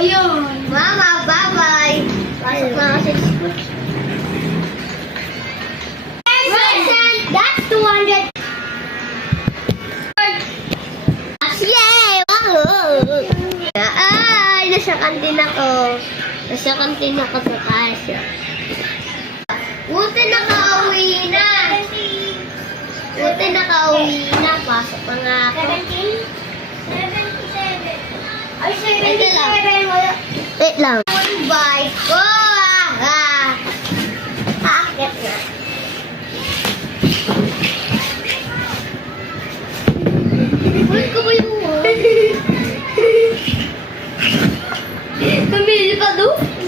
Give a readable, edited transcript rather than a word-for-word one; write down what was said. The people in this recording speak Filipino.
Ayun. Mama, bye-bye. Pasok na kasi sa school. That's 200. Yay! Ay, nasa kantin ako. Nasa kantin ako sa kasya. Buti nakauwi na. Buti nakauwi na. Pasok pa nga ako. 77. Ay, 77. Wait lang. Bye ko. Aakit na. Uy, kamay mo. Pamili pa doon?